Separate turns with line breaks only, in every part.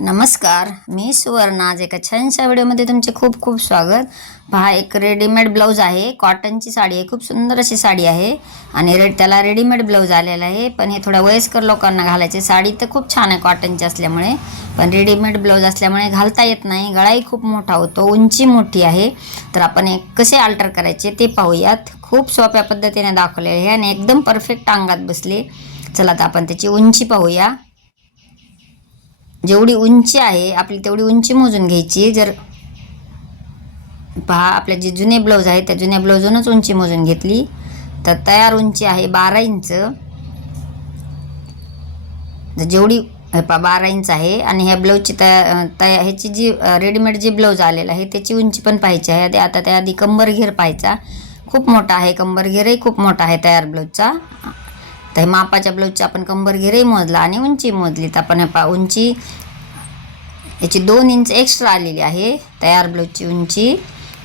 नमस्कार मी सुवर्णा. आज एका छानशा व्हिडिओमध्ये तुमचे खूप खूप स्वागत. पहा एक रेडीमेड ब्लाऊज आहे. कॉटनची साडी आहे. खूप सुंदर अशी साडी आहे. आणि रेड त्याला रेडीमेड ब्लाऊज आलेला आहे. पण हे थोडा वयस्कर लोकांना घालायचे. साडी तर खूप छान आहे कॉटनची असल्यामुळे. पण रेडीमेड ब्लाऊज असल्यामुळे घालता येत नाही. गळाही खूप मोठा होतो. उंची मोठी आहे. तर आपण एक कसे अल्टर करायचे ते पाहूयात. खूप सोप्या पद्धतीने दाखवले आहे आणि एकदम परफेक्ट अंगात बसले. चला आता आपण त्याची उंची पाहूया. जेवढी उंची आहे आपली तेवढी उंची मोजून घ्यायची. जर पहा आपले जे जुने ब्लाऊज आहे त्या जुन्या ब्लाऊजवरूनच उंची मोजून घेतली. तर तयार उंची आहे बारा इंच. जेवढी हे पहा बारा इंच आहे. आणि ह्या ब्लाऊजची तया तया ह्याची जी रेडीमेड जे ब्लाऊज आलेला आहे त्याची उंची पण पाहायची आहे. आधी आता त्याआधी कंबर घेर पाहायचा. खूप मोठा आहे कंबर घेरही खूप मोठा आहे तयार ब्लाऊजचा तर मापाच्या ब्लाऊजचा आपण कंबर घेरही मोजला आणि उंची मोजली. तर आपण पा उंची याची दोन इंच एक्स्ट्रा आलेली आहे तयार ब्लाऊजची उंची.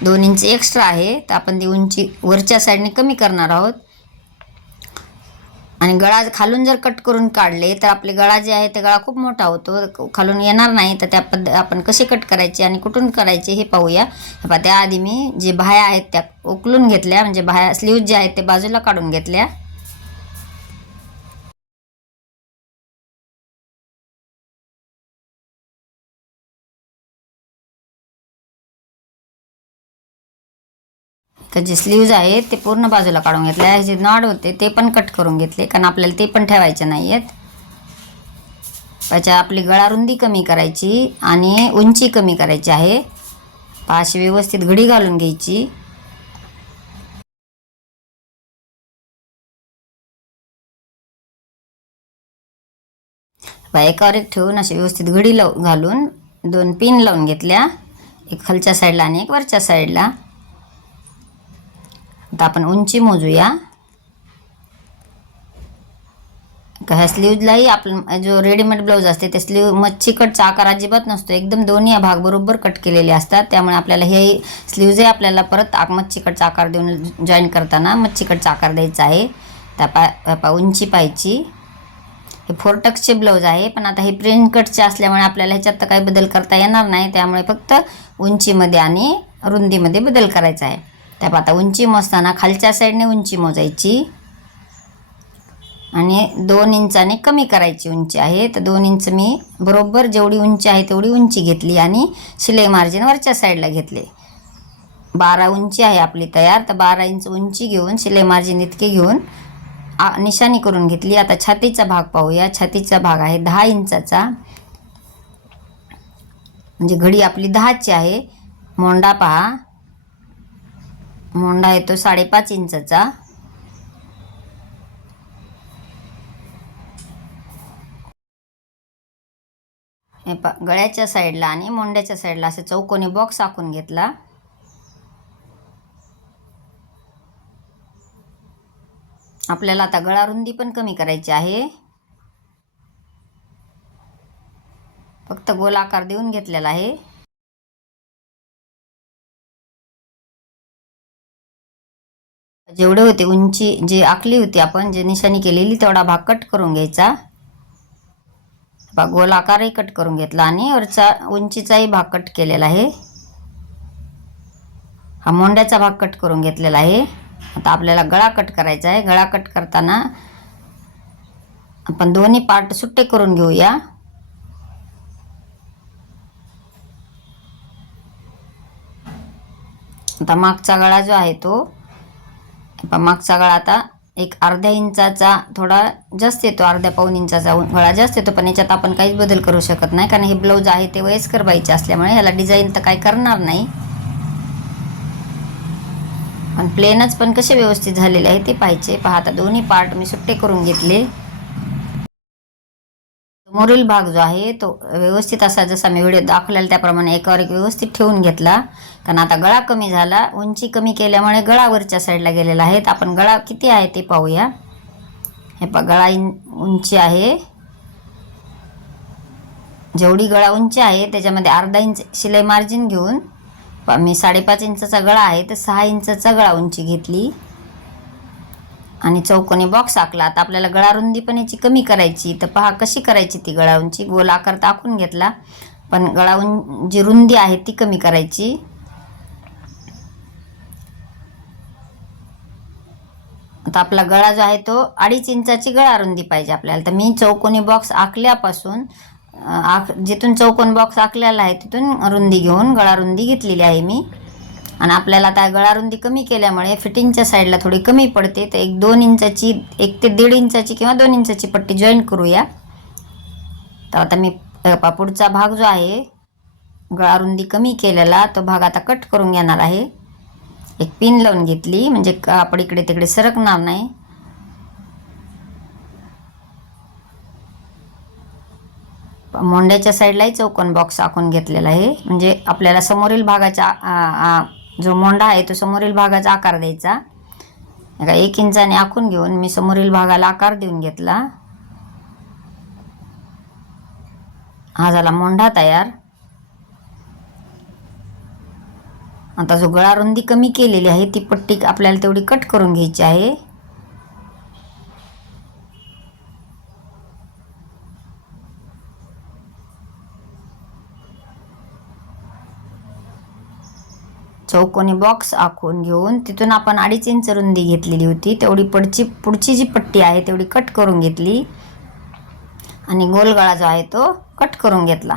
दोन इंच एक्स्ट्रा आहे तर आपण ती उंची वरच्या साईडने कमी करणार आहोत. आणि गळा खालून जर कट करून काढले तर आपले गळा जे आहे ते गळा खूप मोठा होतो. खालून येणार नाही तर त्या पद्ध आपण कसे कट करायचे आणि कुठून करायचे हे पाहूया. पहा त्याआधी मी जे बाह्या आहेत त्या उकलून घेतल्या. म्हणजे बाह्या स्लीव्ज जे आहेत ते बाजूला काढून घेतल्या. तर जे स्लीव्ज आहेत ते पूर्ण बाजूला काढून घेतले. आहे जे नॉड होते ते पण कट करून घेतले. कारण आपल्याला ते पण ठेवायचे नाही आहेत त्याच्या आपली गळा रुंदी कमी करायची आणि उंची कमी करायची आहे. पाशी व्यवस्थित घडी घालून घ्यायची. बा एकावर एक ठेवून अशी व्यवस्थित घडी लाव घालून दोन पिन लावून घेतल्या. एक खालच्या साईडला आणि एक वरच्या साईडला आता आपण उंची मोजूया. का ह्या स्लीवलाही आपण जो रेडीमेड ब्लाऊज असते ते स्लीव मच्छी कटचा आकार अजिबात नसतो. एकदम दोन्ही भाग बरोबर कट केलेले असतात. त्यामुळे आपल्याला हे स्लीवजही आपल्याला परत मच्छी कटचा आकार देऊन जॉईन करताना मच्छी कटचा आकार द्यायचा आहे. त्या पा पा उंची पाहायची. हे फोर टक्सचे ब्लाऊज आहे पण आता हे प्रिंट कटचे असल्यामुळे आपल्याला ह्याच्यात तर काही बदल करता येणार नाही. त्यामुळे फक्त उंचीमध्ये आणि रुंदीमध्ये बदल करायचा आहे. त्या पाता उंची मोजताना खालच्या साईडने उंची मोजायची. आणि दोन इंचाने कमी करायची उंची आहे. तर दोन इंच मी बरोबर जेवढी उंची आहे तेवढी उंची घेतली आणि शिलाई मार्जिन वरच्या साईडला घेतले. बारा उंची आहे आपली तयार. तर बारा इंच उंची घेऊन शिलाई मार्जिन इतके घेऊन आ निशाणी करून घेतली. आता छातीचा भाग पाहूया. छातीचा भाग आहे दहा इंचाचा. म्हणजे घडी आपली दहाची आहे. मोंडा पहा. मोंडा येतो साडेपाच इंचचा. हे गळ्याच्या साईडला आणि मोंड्याच्या साईडला असे चौकोनी बॉक्स आखून घेतला. आपल्याला आता गळा रुंदी पण कमी करायची आहे. फक्त गोलाकार देऊन घेतलेला आहे. जेवढे होते उंची जी आखली होती आपण जे निशाणी केलेली तेवढा भाग कट करून घ्यायचा. बा गोलाकारही कट करून घेतला आणि वरचा उंचीचाही भाग कट केलेला आहे. हा मोंड्याचा भाग कट करून घेतलेला आहे. आता आपल्याला गळा कट करायचा आहे. गळा कट करताना आपण दोन्ही पार्ट सुट्टे करून घेऊया. आता मागचा गळा जो आहे तो मागचा गळा आता एक अर्ध्या इंचाचा थोडा जास्त येतो अर्ध्या पाऊन इंचाचा गळा जास्त येतो पण याच्यात आपण काहीच बदल करू शकत नाही कारण हे ब्लाऊज आहे ते वयस्कर बाईचे असल्यामुळे ह्याला डिझाईन तर काही करणार नाही. पण प्लेनच पण कसे व्यवस्थित झालेले आहे ते पाहिजे पहा आता दोन्ही पार्ट मी सुट्टे करून घेतले. समोरील भाग जो आहे तो व्यवस्थित असा जसा मी व्हिडिओ दाखवलेला त्याप्रमाणे एकावर एक व्यवस्थित ठेवून घेतला. कारण आता गळा कमी झाला. उंची कमी केल्यामुळे गळावरच्या साईडला गेलेला आहे. तर आपण गळा किती आहे ते पाहूया. हे पा गळा उंची आहे. जेवढी गळा उंची आहे त्याच्यामध्ये अर्धा इंच शिलाई मार्जिन घेऊन मी साडेपाच इंचाचा गळा आहे तर सहा इंचाचा गळा उंची घेतली. आणि चौकोनी बॉक्स आखला. आता आपल्याला गळारुंदी पण याची कमी करायची. तर पहा कशी करायची ती गळा उंची गोल आकार तर आखून घेतला. पण गळा उं जी रुंदी आहे ती कमी करायची. आता आपला गळा जो आहे तो अडीच इंचाची गळा रुंदी पाहिजे आपल्याला. तर मी चौकोनी बॉक्स आखल्यापासून आख जिथून चौकोन बॉक्स आखलेला आहे तिथून रुंदी घेऊन गळा रुंदी घेतलेली आहे मी. आणि आपल्याला आता गळारुंदी कमी केल्यामुळे फिटिंगच्या साईडला थोडी कमी पडते. तर एक दोन इंचाची एक ते दीड इंचाची किंवा दोन इंचाची पट्टी जॉईन करूया. तर आता मी पापूडचा भाग जो आहे गळारुंदी कमी केलेला तो भाग आता कट करून घेणार आहे. एक पिन लावून घेतली म्हणजे कापड इकडे तिकडे सरकणार नाही. मोंड्याच्या साईडलाही चौकोन बॉक्स आखून घेतलेला आहे. म्हणजे आपल्याला समोरील भागाच्या जो मोंडा आहे तो समोरील भागाचा आकार द्यायचा. एका एक इंचाने आखून घेऊन मी समोरील भागाला आकार देऊन घेतला. हा झाला मोंढा तयार. आता जो गळा रुंदी कमी केलेली आहे ती पट्टी आपल्याला तेवढी कट करून घ्यायची आहे. चौकोनी बॉक्स आखून घेऊन तिथून आपण अडीच इंच रुंदी घेतलेली होती. तेवढी पुढची पुढची जी पट्टी आहे तेवढी कट करून घेतली. आणि गोलगळा जो आहे तो कट करून घेतला.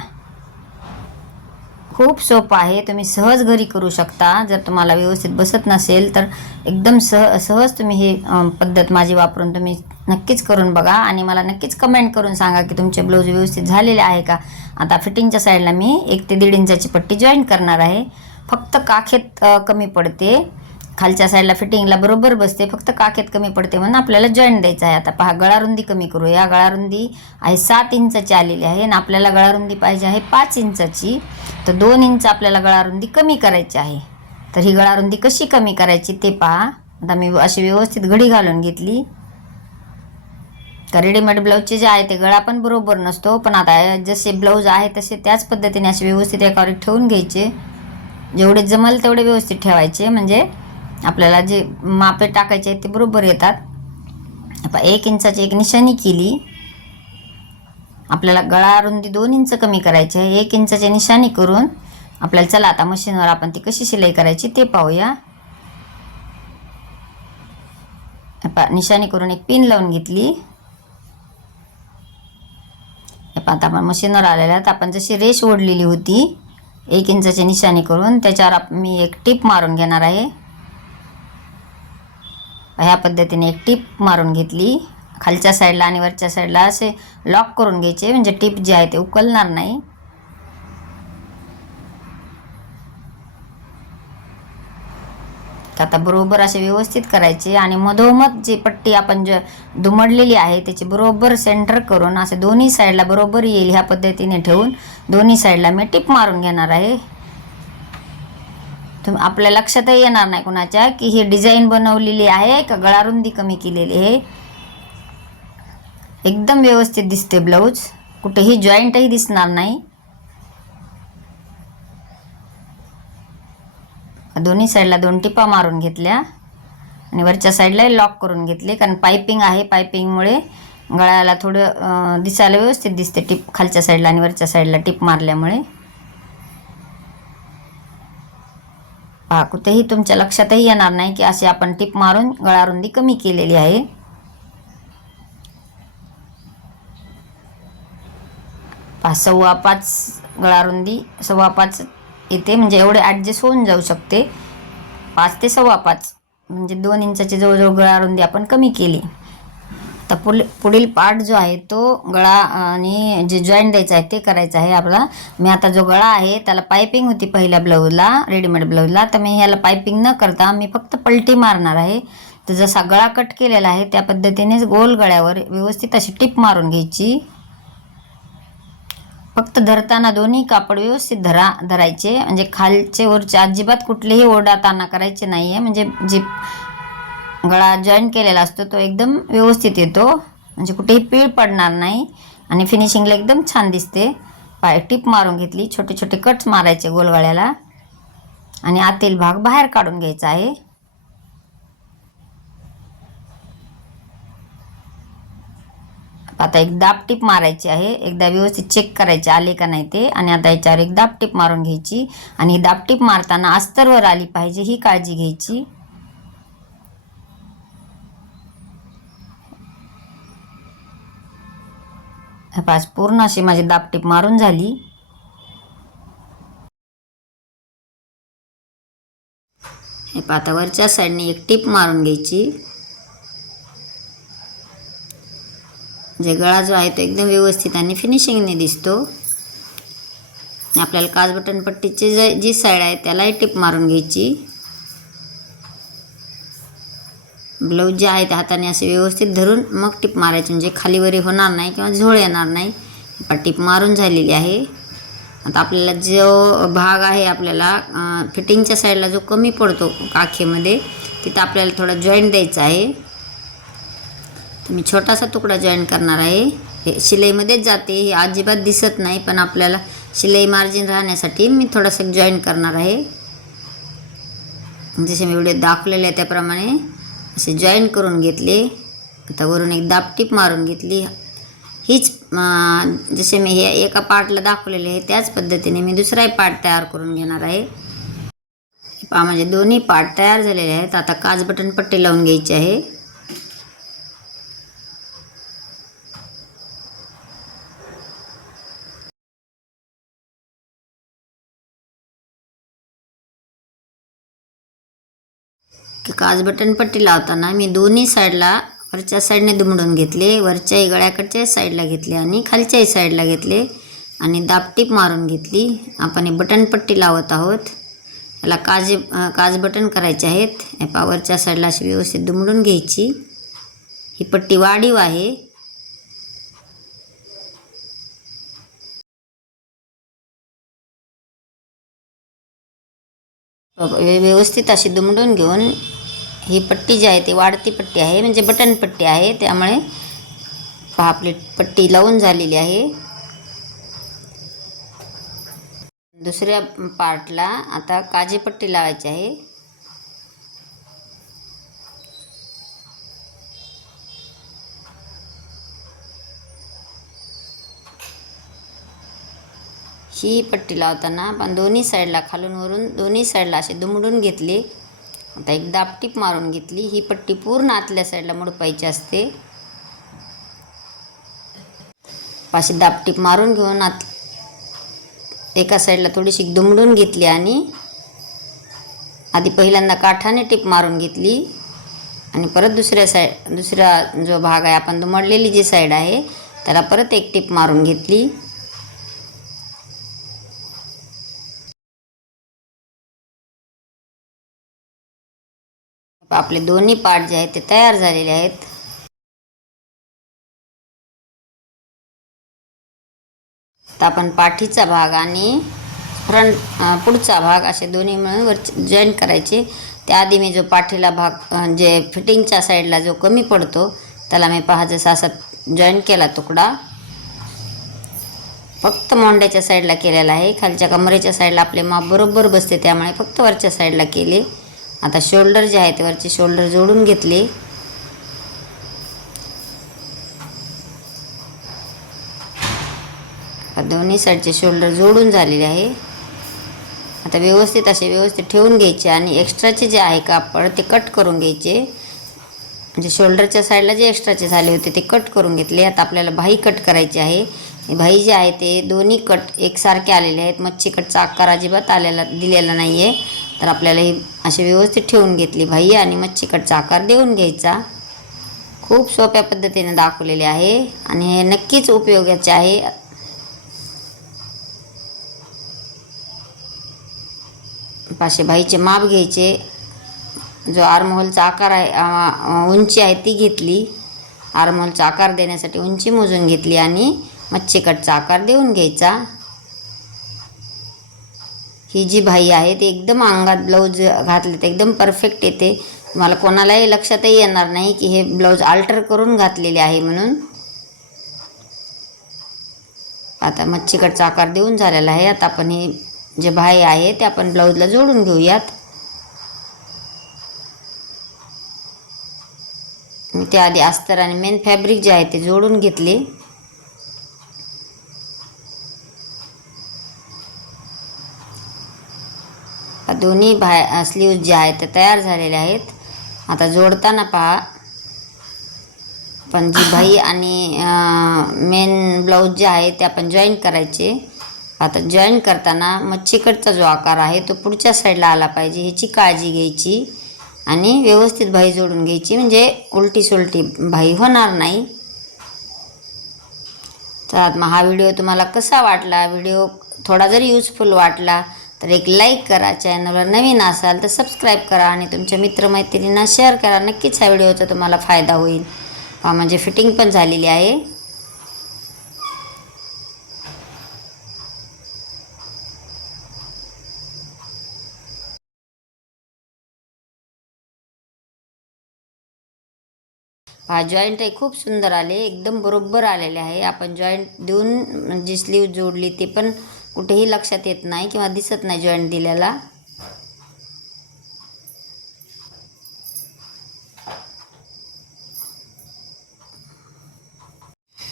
खूप सोपं आहे. तुम्ही सहज घरी करू शकता. जर तुम्हाला व्यवस्थित बसत नसेल तर एकदम सह सहज तुम्ही ही पद्धत माझी वापरून तुम्ही नक्कीच करून बघा. आणि मला नक्कीच कमेंट करून सांगा की तुमचे ब्लाऊज व्यवस्थित झालेले आहे का? आता फिटिंगच्या साईडला मी एक ते दीड इंचाची पट्टी जॉईन करणार आहे. फक्त काखेत कमी पडते. खालच्या साईडला फिटिंगला बरोबर बसते फक्त काखेत कमी पडते म्हणून आपल्याला जॉईंट द्यायचं आहे. आता पहा गळारुंदी कमी करू. या गळारुंदी आहे सात इंचाची आलेली आहे आणि आपल्याला गळारुंदी पाहिजे आहे पाच इंचाची. तर दोन इंच आपल्याला गळारुंदी कमी करायची आहे. तर ही गळारुंदी कशी कमी करायची ते पहा. आता मी अशी व्यवस्थित घडी घालून घेतली. तर रेडीमेड ब्लाऊजचे जे आहे ते गळा पण बरोबर नसतो पण आता जसे ब्लाऊज आहे तसे त्याच पद्धतीने असे व्यवस्थित एकावर एक ठेवून घ्यायचे. जेवढे जमल तेवढे व्यवस्थित ठेवायचे. म्हणजे आपल्याला जे मापे टाकायचे आहेत ते बरोबर येतात. आता एक इंचाची एक निशाणी केली. आपल्याला गळा रुंदी दोन इंच कमी करायची आहे. एक इंचाची निशाणी करून आपल्याला चला आता मशीनवर आपण ती कशी शिलाई करायची ते पाहूया. निशाणी करून एक पिन लावून घेतली. हे आता आपण मशीनवर आलेल्या आहेत. आपण जशी रेष ओढलेली होती एक इंचाची निशाणी करून त्याच्यावर आप मी एक टीप मारून घेणार आहे. ह्या पद्धतीने एक टीप मारून घेतली. खालच्या साईडला आणि वरच्या साईडला असे लॉक करून घ्यायचे. म्हणजे टीप जे आहे ते उकलणार नाही. तर आता बरोबर असे व्यवस्थित करायचे आणि मधोमध जी पट्टी आपण जे दुमडलेली आहे त्याची बरोबर सेंटर करून असे दोन्ही साईडला बरोबर येईल ह्या पद्धतीने ठेवून दोन्ही साईडला मी टिप मारून घेणार आहे. तुम आपल्या लक्षातही येणार नाही कुणाच्या की ही डिझाईन बनवलेली आहे का गळारुंदी कमी केलेली आहे. एकदम व्यवस्थित दिसते ब्लाऊज कुठेही जॉईंटही दिसणार नाही. दोन्ही साईडला दोन टिपा मारून घेतल्या. आणि वरच्या साईडलाही लॉक करून घेतले. कारण पायपिंग आहे पायपिंगमुळे गळ्याला थोडं दिसायला व्यवस्थित दिसते टिप खालच्या साईडला आणि वरच्या साईडला टिप मारल्यामुळे. पहा कुठेही तुमच्या लक्षातही येणार नाही की अशी आपण टिप मारून गळारुंदी कमी केलेली आहे. पहा सव्वा पाच गळारुंदी सव्वा पाच येते म्हणजे एवढे ॲडजस्ट होऊन जाऊ शकते. पाच ते सव्वा पाच. म्हणजे दोन इंचाची जवळजवळ गळारुंदी आपण कमी केली. तर पुढील पुढील पार्ट जो आहे तो गळा आणि जे जॉईंट द्यायचं आहे ते करायचं आहे आपला. मी आता जो गळा आहे त्याला पायपिंग होती पहिल्या ब्लाऊजला रेडीमेड ब्लाऊजला तर मी ह्याला पायपिंग न करता मी फक्त पलटी मारणार आहे. तर जसा गळा कट केलेला आहे त्या पद्धतीनेच गोल गळ्यावर व्यवस्थित अशी टिप मारून घ्यायची. फक्त धरताना दोन्ही कापड व्यवस्थित धरा धरायचे. म्हणजे खालचे वरचे अजिबात कुठलेही ओढाताना करायचे नाही आहे म्हणजे जे गळा जॉईन केलेला असतो तो एकदम व्यवस्थित येतो. म्हणजे कुठेही पीळ पडणार नाही. आणि फिनिशिंगला एकदम छान दिसते. पाय टिप मारून घेतली. छोटे छोटे कट्स मारायचे गोलगळ्याला. आणि आतील भाग बाहेर काढून घ्यायचा आहे. आता एक दाब टीप मारायची आहे. एकदा व्यवस्थित चेक करायचे आले का नाही ते आणि आता याच्यावर एक दाब टीप मारून घ्यायची आणि ही दाब टीप मारताना अस्तरवर आली पाहिजे ही काळजी घ्यायची. पाच पूर्ण अशी माझी दाब टीप मारून झाली. हे पाता वरच्या साईडने एक टीप मारून घ्यायची. जे गळा जो आहे तो एकदम व्यवस्थित आणि फिनिशिंगने दिसतो. आपल्याला काज बटन पट्टीची जे जी साईड आहे त्यालाही टिप मारून घ्यायची. ब्लाऊज जे आहे त्या हाताने असे व्यवस्थित धरून मग टिप मारायची. म्हणजे खालीवरी होणार नाही किंवा झोळ येणार नाही. टिप मारून झालेली आहे. आता आपल्याला जो भाग आहे आपल्याला फिटिंगच्या साईडला जो कमी पडतो काखेमध्ये तिथं आपल्याला थोडा जॉईंट द्यायचा आहे. तर मी छोटासा तुकडा जॉईन करणार आहे. हे शिलाईमध्येच जाते हे अजिबात दिसत नाही पण आपल्याला शिलाई मार्जिन राहण्यासाठी मी थोडंसं जॉईन करणार आहे. जसे मी व्हिडिओ दाखवलेले आहे त्याप्रमाणे असे जॉईन करून घेतले. आता वरून एक दापटीप मारून घेतली. हीच जसे मी हे एका पार्टला दाखवलेले आहे त्याच पद्धतीने मी दुसराही पार्ट तयार करून घेणार आहे. पा म्हणजे दोन्ही पार्ट तयार झालेले आहेत. आता काच बटन पट्टी लावून घ्यायची आहे. की काच बटन पट्टी लावताना मी दोन्ही साईडला वरच्या साईडने दुमडून घेतले वरच्याही गळ्याकडच्या साईडला घेतले आणि खालच्याही साईडला घेतले आणि दापटीप मारून घेतली. आपण हे बटन पट्टी लावत आहोत. याला काज काज बटन करायचे आहेत. या पावरच्या साईडला अशी व्यवस्थित दुमडून घ्यायची. ही पट्टी वाढीव आहे. व्यवस्थित अशी दुमडून घेऊन ही पट्टी जी आहे ती वाढती पट्टी आहे म्हणजे बटन पट्टी आहे. त्यामुळे पहा आपली पट्टी लावून झालेली आहे. दुसऱ्या पार्टला आता काजी पट्टी लावायची आहे. ही पट्टी लावताना आपण दोन्ही साईडला खालून वरून दोन्ही साईडला असे दुमडून घेतले. आता एक दापटीप मारून घेतली ही पट्टी पूर्ण आतल्या साईडला मुडपायची असते. पाशी दापटीप मारून घेऊन आत एका साईडला थोडीशी दुमडून घेतली आणि आधी पहिल्यांदा काठाने टीप मारून घेतली आणि परत दुसऱ्या साईड दुसरा जो भाग आहे आपण दुमडलेली जी साईड आहे त्याला परत एक टीप मारून घेतली. आपले दोन्ही पार्ट जे आहेत ते तयार झालेले आहेत. तर आपण पाठीचा भाग आणि फ्रंट पुढचा भाग असे दोन्ही मिळून वर जॉईन करायचे. त्याआधी मी जो पाठीला भाग जे फिटिंगच्या साईडला जो कमी पडतो त्याला मी पहा जसा असा जॉईन केला तुकडा. फक्त मोंड्याच्या साईडला केलेला आहे. खालच्या कमरेच्या साईडला आपले माप बरोबर बसते त्यामुळे फक्त वरच्या साईडला केले. आता शोल्डर जे आहे ते वरचे शोल्डर जोडून घेतले. दोन्ही साईडचे शोल्डर जोडून झालेले आहे. आता व्यवस्थित असे व्यवस्थित ठेवून घ्यायचे आणि एक्स्ट्राचे जे आहे कापड ते कट करून घ्यायचे. म्हणजे शोल्डरच्या साईडला जे एक्स्ट्राचे झाले होते ते कट करून घेतले. आता आपल्याला भाई कट करायची आहे. भाई जे आहे ते दोन्ही कट एकसारखे आलेले आहेत. मच्छी कटचा आकार अजिबात आलेला दिलेला नाही आहे तर आपल्याला ही अशी व्यवस्थित ठेवून घेतली भाई आणि मच्छी कटचा आकार देऊन घ्यायचा. खूप सोप्या पद्धतीने दाखवलेले आहे आणि हे नक्कीच उपयोगाचे आहे. पाचशे भाईचे माप घ्यायचे. जो आरमोलचा आकार आहे उंची आहे ती घेतली. आरमोलचा आकार देण्यासाठी उंची मोजून घेतली आणि मच्छीकटचा आकार देऊन घ्यायचा. ही जी भाई आहे ती एकदम अंगात ब्लाऊज घातले तर एकदम परफेक्ट येते. मला कोणालाही लक्षातही येणार नाही की हे ब्लाऊज अल्टर करून घातलेले आहे म्हणून. आता मच्छीकडचा आकार देऊन झालेला आहे. आता आपण हे जे भाई आहे ते आपण ब्लाऊजला जोडून घेऊयात. मी त्याआधी अस्तर आणि मेन फॅब्रिक जे आहे ते जोडून घेतले. दोन्ही बाय स्लीव्ज जे आहेत ते तयार झालेले आहेत. आता जोडताना पहा. पण जी भाई आणि मेन ब्लाऊज जे आहे ते आपण जॉईन करायचे. आता जॉईन करताना मच्छीकडचा जो आकार आहे तो पुढच्या साईडला आला पाहिजे. ह्याची काळजी घ्यायची आणि व्यवस्थित भाई जोडून घ्यायची. म्हणजे उलटी सुलटी भाई होणार नाही. तर मग हा व्हिडिओ तुम्हाला कसा वाटला? व्हिडिओ थोडा जरी युजफुल वाटला तर एक लाईक करा चॅनलवर नवीन असाल तर सबस्क्राईब करा आणि तुमच्या मित्रमैत्रिणींना शेअर करा. नक्कीच ह्या व्हिडिओचा तुम्हाला फायदा होईल. म्हणजे फिटिंग पण झालेली आहे. हा जॉईंट आहे खूप सुंदर आले. एकदम बरोबर आलेले आहे. आपण जॉईंट देऊन म्हणजे जी स्लीव जोडली ते पण कुठेही लक्षात येत नाही किंवा दिसत नाही जॉईंट दिलेला.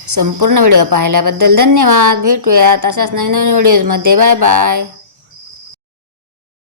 संपूर्ण व्हिडिओ पाहिल्याबद्दल धन्यवाद. भेटूयात अशाच नवीन नवीन व्हिडिओजमध्ये बाय बाय